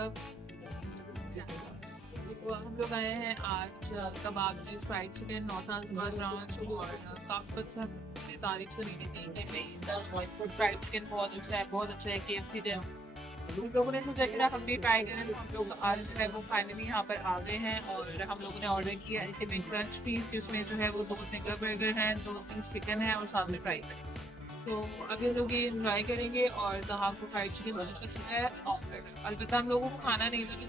सब। तो हम लोग आए हैं आज कबाबजीज फ्राइड चिकन नॉर्थ ब्रांच, और काफ़ी वक्त से हमने तारीफ सुनी थी कि फ्राइड चिकन बहुत अच्छा है, बहुत अच्छा है। KFC जो हम लोगों ने सोचा कि हम भी ट्राई करें, तो हम लोग आज जो है वो फाइनली यहाँ पर आ गए हैं और हम लोगों ने ऑर्डर किया अल्टीमेट क्रंच पीस, जिसमें जो है वो 2 सिंगल बर्गर हैं, 2 पीस चिकन है और साथ में फ्राई है। तो अभी हम लोग ये इंजॉय करेंगे और कहा को फ्राइड चिकन बहुत पसंद है, और अलबत्ता हम लोगों को खाना नहीं लगे,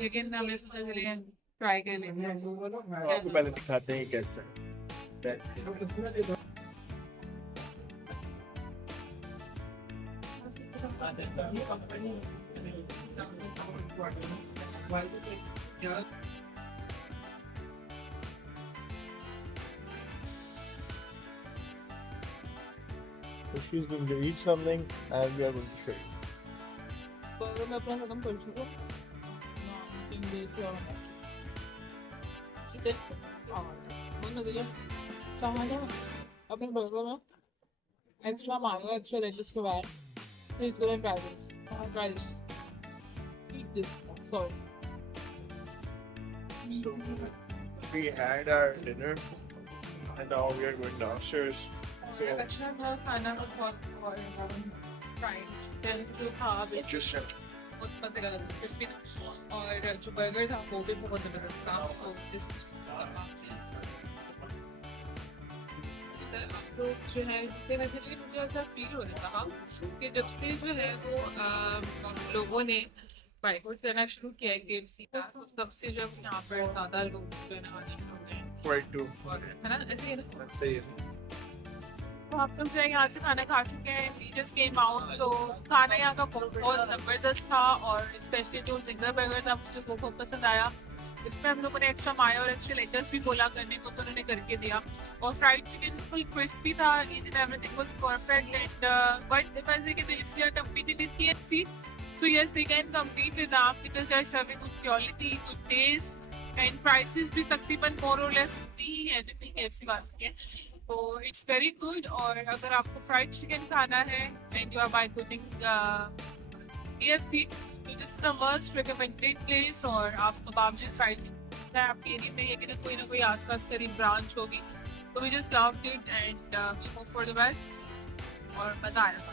लेकिन हमें सोचा चलिए ट्राई कर लेंगे। आपको पहले दिखाते हैं कैसा So she's going to eat something and we are going to show you. Burger मैं अपना खत्म कर चुका हूँ। अपने बर्गर में एक्स्ट्रा मांगो, एक्स्ट्रा लेट्स के बाद please go and try this eat this. Sorry. We had our dinner and now we are going downstairs. So अच्छा था खाना, बहुत फ्राइड चिकन जो था just बहुत मजे का लगा, क्रिस्पी था, और जो बर्गर था वो भी बहुत ज़बरदस्त था। तो तो जो है बेसिकली मुझे ऐसा फील हो रहा था कि जब से जो है वो लोगों ने बाइकआउट करना शुरू किया है KFC का, तो तब से जो है यहाँ पर ज़्यादा लोग जो है ना आने शुरू हो गए हैं। right too. है ना, ऐसे ही है ना। सही है। तो हम लोग जो है यहाँ से खाना खा चुके हैं, we just came out, तो खाना यहाँ का बहुत ज़बरदस्त था, और स्पेशली जो सिंगल बर्गर था मुझे वो बहुत पसंद आया। इसमें हम लोगों ने एक्स्ट्रा मायो और एक्स्ट्रा लेटस भी बोला करने को, तो उन्होंने करके दिया, और फ्राइड चिकन फुल क्रिस्पी था, everything was perfect. And but if I से कि if they are competing with KFC, so yes they can compete with them because they are serving good quality, good taste, and prices भी तकरीबन more or less ही है जितनी KFC बात की है, तो इट्स वेरी गुड। और अगर आपको फ्राइड चिकन खाना है एंड यू आर बाइकआउटिंग KFC, तो this is the most recommended place. और आप कबाबजीज फ्राइड चिकन आपके एरिया में है कि ना कोई आसपास करीब ब्रांच होगी, तो we just loved it and we hope for the best, और मज़ा आया था।